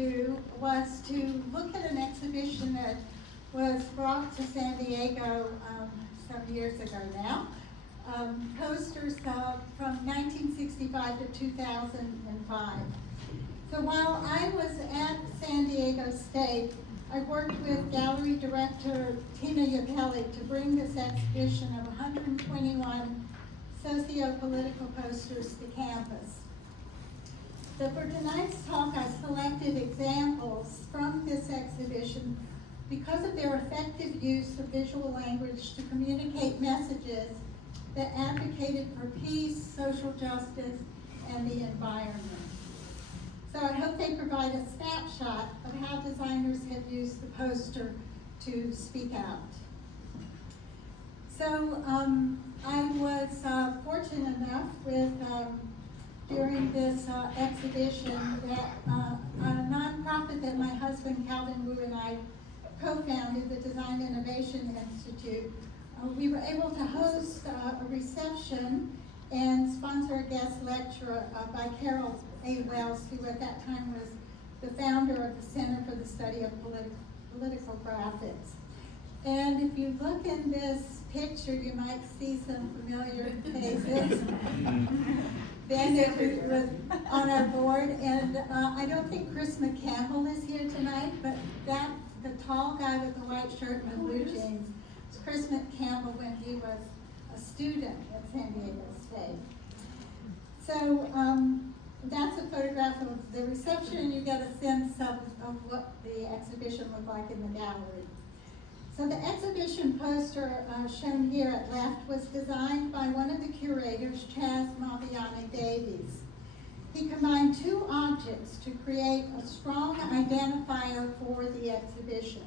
do was to look at an exhibition that was brought to San Diego some years ago now. Posters from 1965 to 2005. So while I was at San Diego State, I worked with gallery director Tina Yabelli to bring this exhibition of 121 socio-political posters to campus. So for tonight's talk, I selected examples from this exhibition because of their effective use of visual language to communicate messages that advocated for peace, social justice, and the environment. So I hope they provide a snapshot of how designers have used the poster to speak out. So I was fortunate enough with during this exhibition that a nonprofit that my husband Calvin Wu and I co-founded, the Design Innovation Institute, we were able to host a reception and sponsor a guest lecture by Carol A. Wells, who at that time was the founder of the Center for the Study of Political Graphics. And if you look in this picture, you might see some familiar faces. Ben was on our board, and I don't think Chris McCampbell is here tonight, but the tall guy with the white shirt and the blue jeans was Chris McCampbell when he was a student at San Diego State. So that's a photograph of the reception, and you get a sense of what the exhibition looked like in the gallery. So the exhibition poster shown here at left was designed by one of the curators, Chaz Maviyane-Davies. He combined two objects to create a strong identifier for the exhibition.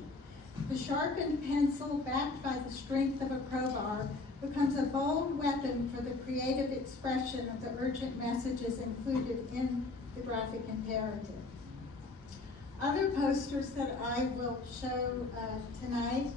The sharpened pencil, backed by the strength of a crowbar, becomes a bold weapon for the creative expression of the urgent messages included in the graphic imperative. Other posters that I will show tonight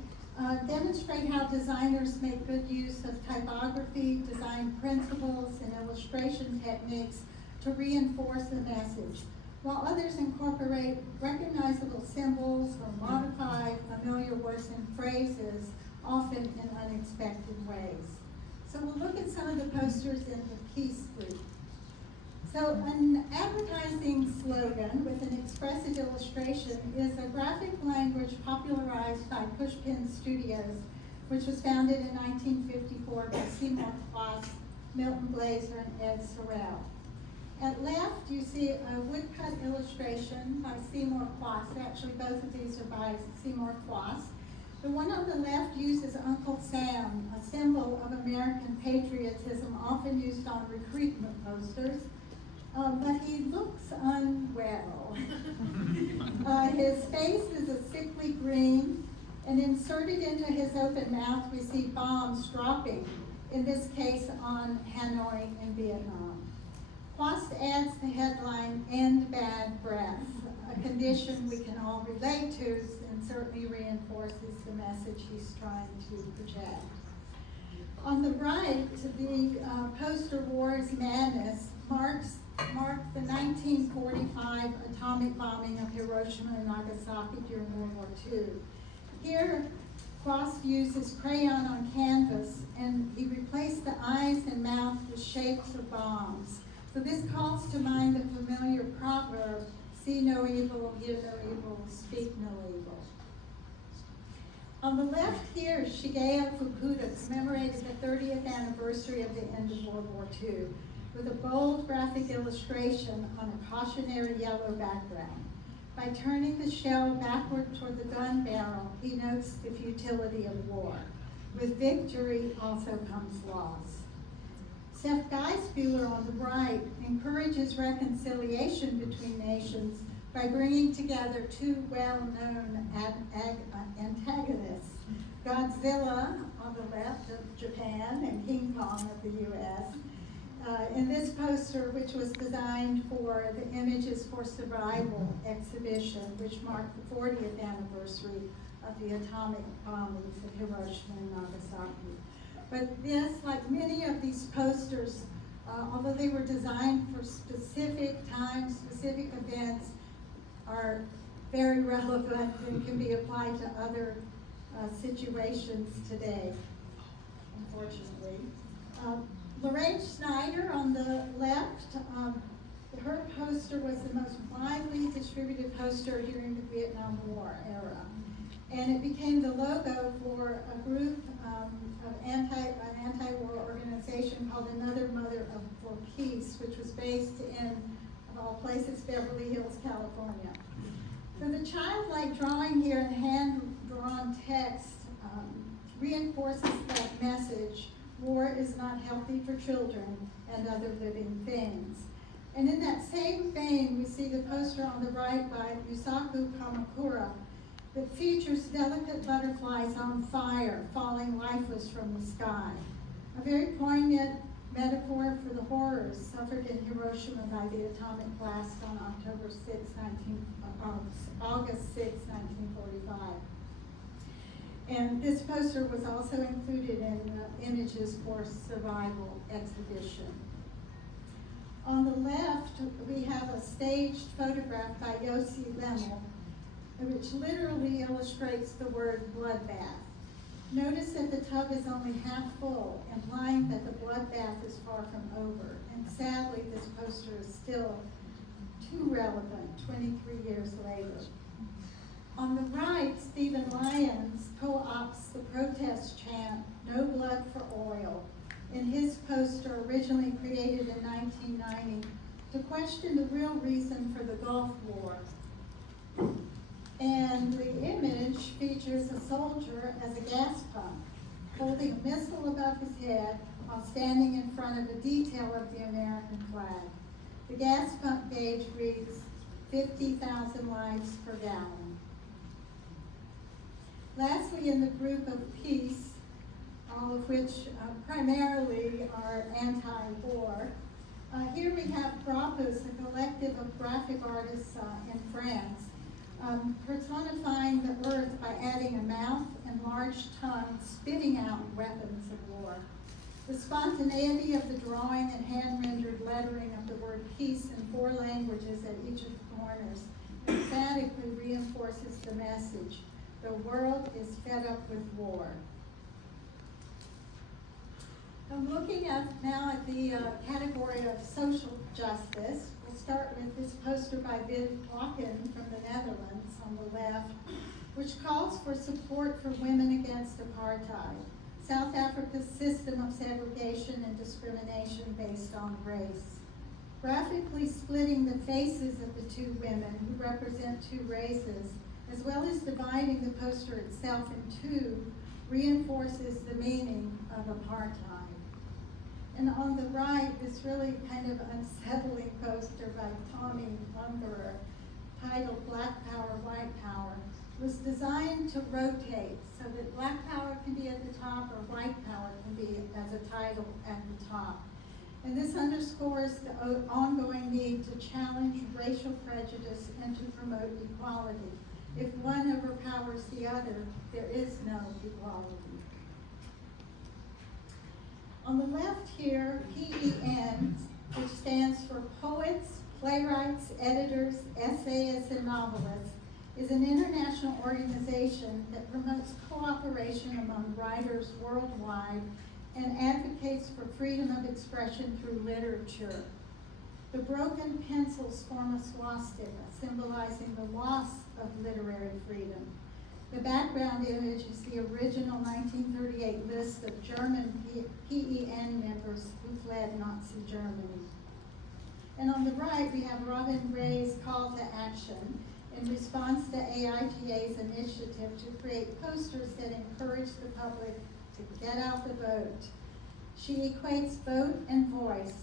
demonstrate how designers make good use of typography, design principles, and illustration techniques to reinforce a message, while others incorporate recognizable symbols or modify familiar words and phrases, often in unexpected ways. So we'll look at some of the posters in the Peace group. So an advertising slogan with an expressive illustration is a graphic language popularized by Pushpin Studios, which was founded in 1954 by Seymour Kloss, Milton Glaser, and Ed Sorrell. At left, you see a woodcut illustration by Seymour Kloss. Actually, both of these are by Seymour Kloss. The one on the left uses Uncle Sam, a symbol of American patriotism, often used on recruitment posters. But he looks unwell. His face is a sickly green, and inserted into his open mouth we see bombs dropping, in this case on Hanoi in Vietnam. Kloss adds the headline, "End Bad Breath," a condition we can all relate to and certainly reinforces the message he's trying to project. On the right, the poster War is Madness marked the 1945 atomic bombing of Hiroshima and Nagasaki during World War II. Here, Kloss uses crayon on canvas, and he replaced the eyes and mouth with shapes of bombs. So this calls to mind the familiar proverb, "See no evil, hear no evil, speak no evil." On the left here, Shigeya Fukuda commemorated the 30th anniversary of the end of World War II with a bold graphic illustration on a cautionary yellow background. By turning the shell backward toward the gun barrel, he notes the futility of war. With victory also comes loss. Seth Geisbuehler on the right encourages reconciliation between nations by bringing together two well-known antagonists, Godzilla on the left of Japan and King Kong of the US. In this poster, which was designed for the Images for Survival exhibition, which marked the 40th anniversary of the atomic bombings of Hiroshima and Nagasaki. But this, like many of these posters, although they were designed for specific times, specific events, are very relevant and can be applied to other situations today, unfortunately. Lorraine Schneider on the left, her poster was the most widely distributed poster during the Vietnam War era. And it became the logo for a group of an anti-war organization called Another Mother for Peace, which was based in, of all places, Beverly Hills, California. So the childlike drawing here in hand-drawn text reinforces that message: war is not healthy for children and other living things. And in that same vein, we see the poster on the right by Yusaku Kamakura that features delicate butterflies on fire falling lifeless from the sky. A very poignant metaphor for the horrors suffered in Hiroshima by the atomic blast on August 6, 1945. And this poster was also included in the Images for Survival exhibition. On the left, we have a staged photograph by Yossi Lemmel, which literally illustrates the word bloodbath. Notice that the tub is only half full, implying that the bloodbath is far from over. And sadly, this poster is still too relevant 23 years later. On the right, Stephen Lyons co-opts the protest chant, "No Blood for Oil," in his poster originally created in 1990 to question the real reason for the Gulf War. And the image features a soldier as a gas pump, holding a missile above his head while standing in front of a detail of the American flag. The gas pump gauge reads 50,000 lives per gallon. Lastly, in the group of peace, all of which primarily are anti-war, here we have Grappus, a collective of graphic artists in France, personifying the earth by adding a mouth and large tongue spitting out weapons of war. The spontaneity of the drawing and hand-rendered lettering of the word peace in 4 languages at each of the corners emphatically reinforces the message: the world is fed up with war. I'm looking now at the category of social justice. We'll start with this poster by Viv Klokken from the Netherlands on the left, which calls for support for women against apartheid, South Africa's system of segregation and discrimination based on race. Graphically splitting the faces of the 2 women who represent 2 races, as well as dividing the poster itself in 2, reinforces the meaning of apartheid. And on the right, this really kind of unsettling poster by Tommy Ungerer, titled Black Power, White Power, was designed to rotate so that black power can be at the top or white power can be as a title at the top. And this underscores the ongoing need to challenge racial prejudice and to promote equality. If one overpowers the other, there is no equality. On the left here, PEN, which stands for Poets, Playwrights, Editors, Essayists, and Novelists, is an international organization that promotes cooperation among writers worldwide and advocates for freedom of expression through literature. The broken pencils form a swastika, symbolizing the loss of literary freedom. The background image is the original 1938 list of German PEN members who fled Nazi Germany. And on the right, we have Robin Ray's call to action in response to AIGA's initiative to create posters that encourage the public to get out the vote. She equates vote and voice.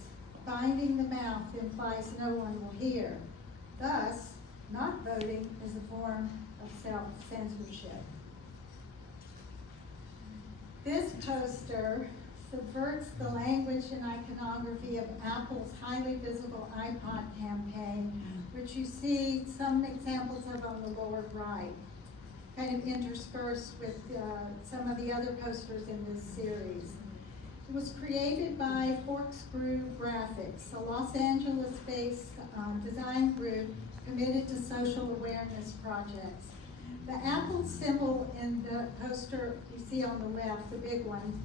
Binding the mouth implies no one will hear. Thus, not voting is a form of self-censorship. This poster subverts the language and iconography of Apple's highly visible iPod campaign, which you see some examples of on the lower right, kind of interspersed with some of the other posters in this series. It was created by Corkscrew Graphics, a Los Angeles-based design group committed to social awareness projects. The apple symbol in the poster you see on the left, the big one,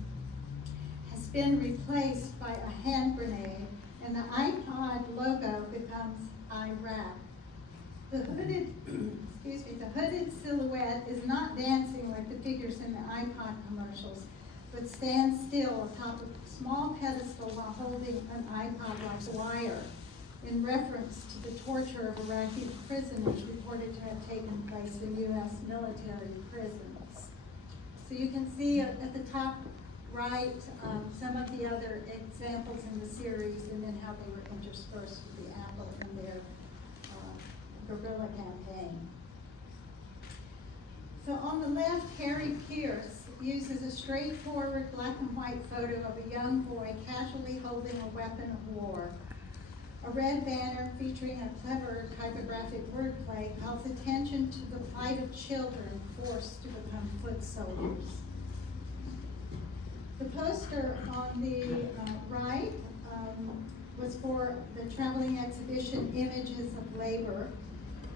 has been replaced by a hand grenade, and the iPod logo becomes Iraq. The hooded, the hooded silhouette is not dancing like the figures in the iPod commercials, but stands still atop a small pedestal while holding an iPod-like wire, in reference to the torture of Iraqi prisoners reported to have taken place in U.S. military prisons. So you can see at the top right some of the other examples in the series, and then how they were interspersed with the apple in their guerrilla campaign. So on the left, Harry Pierce uses a straightforward black and white photo of a young boy casually holding a weapon of war. A red banner featuring a clever typographic wordplay calls attention to the plight of children forced to become foot soldiers. The poster on the right was for the traveling exhibition Images of Labor.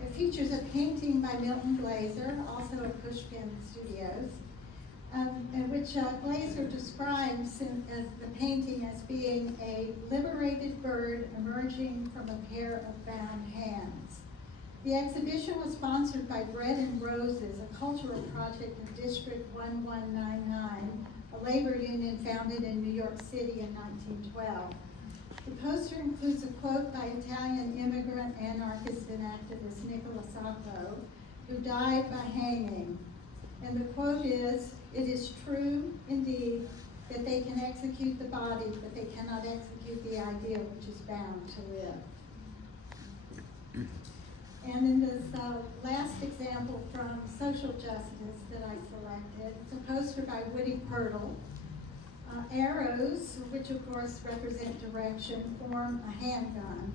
It features a painting by Milton Glaser, also of Pushkin Studios, in which Glaser describes as the painting as being a liberated bird emerging from a pair of bound hands. The exhibition was sponsored by Bread and Roses, a cultural project of District 1199, a labor union founded in New York City in 1912. The poster includes a quote by Italian immigrant, anarchist, and activist Nicola Sacco, who died by hanging. And the quote is, "It is true, indeed, that they can execute the body, but they cannot execute the idea which is bound to live." And in this last example from social justice that I selected, it's a poster by Woody Pirtle. Arrows, which of course represent direction, form a handgun.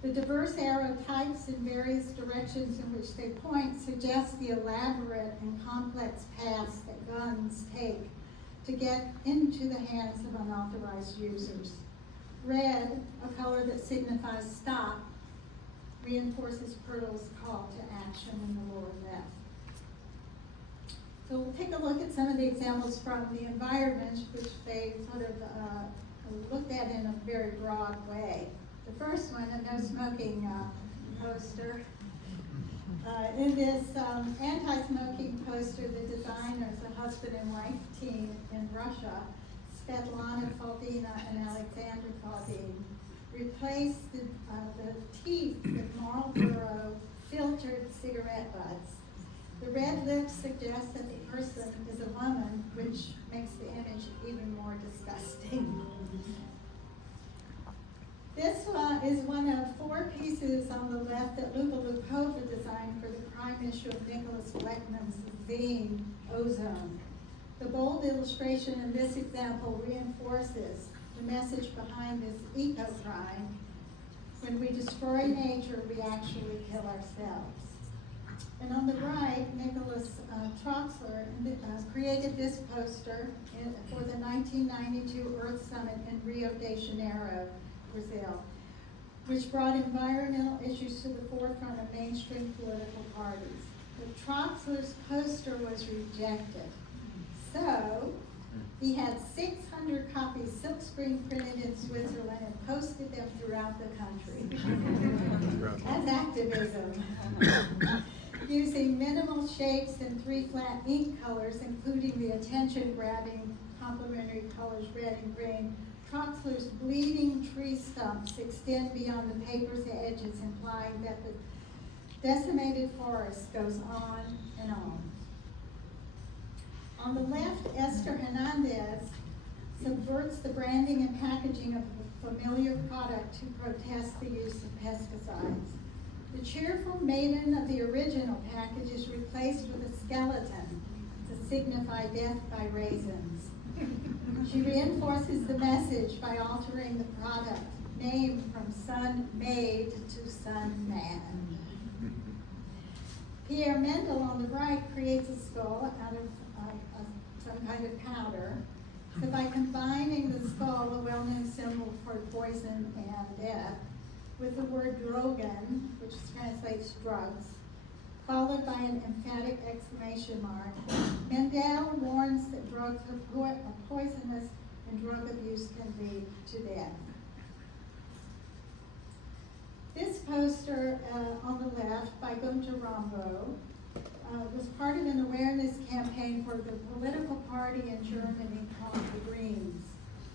The diverse arrow types in various directions in which they point suggest the elaborate and complex paths that guns take to get into the hands of unauthorized users. Red, a color that signifies stop, reinforces Pirtle's call to action in the lower left. So we'll take a look at some of the examples from the environment, which they sort of looked at in a very broad way. The first one, a no smoking poster. In this anti-smoking poster, the designers, a husband and wife team in Russia, Svetlana Faldina and Alexander Faldin, replaced the teeth with Marlboro filtered cigarette butts. The red lips suggest that the person is a woman, which makes the image even more disgusting. This is one of 4 pieces on the left that Luba Lukova designed for the prime issue of Nicholas Bleckman's zine, Ozone. The bold illustration in this example reinforces the message behind this eco-crime. When we destroy nature, we actually kill ourselves. And on the right, Nicholas Troxler created this poster for the 1992 Earth Summit in Rio de Janeiro, Brazil, which brought environmental issues to the forefront of mainstream political parties. But Troxler's poster was rejected. So he had 600 copies silkscreen printed in Switzerland and posted them throughout the country. That's activism. Using minimal shapes and 3 flat ink colors, including the attention-grabbing complementary colors red and green, Troxler's bleeding tree stumps extend beyond the paper's edges, implying that the decimated forest goes on and on. On the left, Esther Hernandez subverts the branding and packaging of a familiar product to protest the use of pesticides. The cheerful maiden of the original package is replaced with a skeleton to signify death by raisins. She reinforces the message by altering the product name from Sun Made to Sun Man. Pierre Mendel on the right creates a skull out of some kind of powder. So by combining the skull, a well-known symbol for poison and death, with the word drogen, which translates drugs, followed by an emphatic exclamation mark. Mendel warns that drugs are poisonous and drug abuse can lead to death. This poster on the left by Gunter Rambo was part of an awareness campaign for the political party in Germany called the Greens.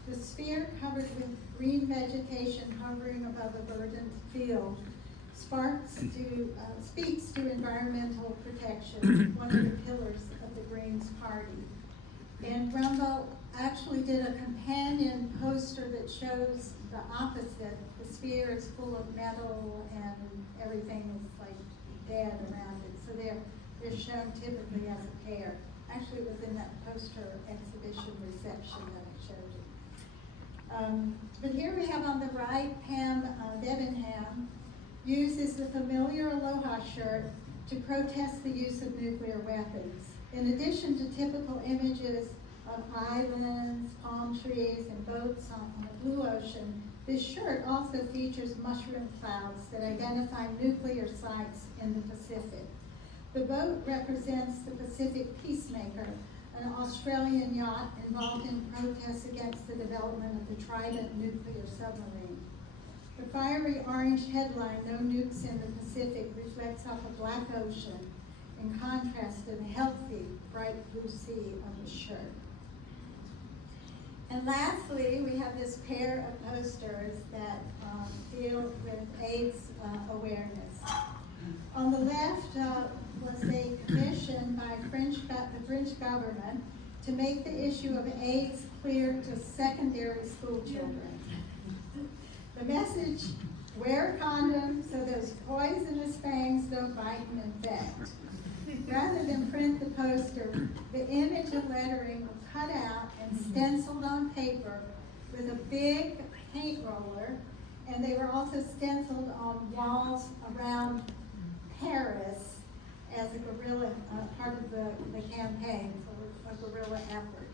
The sphere covered with green vegetation hovering above a verdant field speaks to environmental protection, one of the pillars of the Greens party. And Rambo actually did a companion poster that shows the opposite. The sphere is full of metal and everything is like dead around it. So they're shown typically as a pair. Actually, it was in that poster exhibition reception that I showed you. But here we have on the right, Pam Debenham uses the familiar aloha shirt to protest the use of nuclear weapons. In addition to typical images of islands, palm trees, and boats on the blue ocean, this shirt also features mushroom clouds that identify nuclear sites in the Pacific. The boat represents the Pacific Peacemaker, an Australian yacht involved in protests against the development of the Trident nuclear submarine. The fiery orange headline, "No Nukes in the Pacific," reflects off a black ocean in contrast to the healthy, bright blue sea of the shirt. And lastly, we have this pair of posters that deal with AIDS awareness. On the left was a commission by the French government to make the issue of AIDS clear to secondary school children. The message, wear a condom so those poisonous fangs don't bite and infect. Rather than print the poster, the image and lettering were cut out and stenciled on paper with a big paint roller, and they were also stenciled on walls around Paris as a guerrilla, part of the campaign, so a guerrilla effort.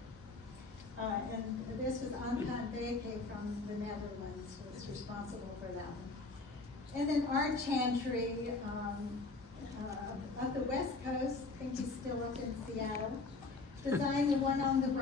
And this was Anton Beke from the Netherlands was responsible for that one. And then Art Chantry of the West Coast, I think he's still up in Seattle, designed the one on the right.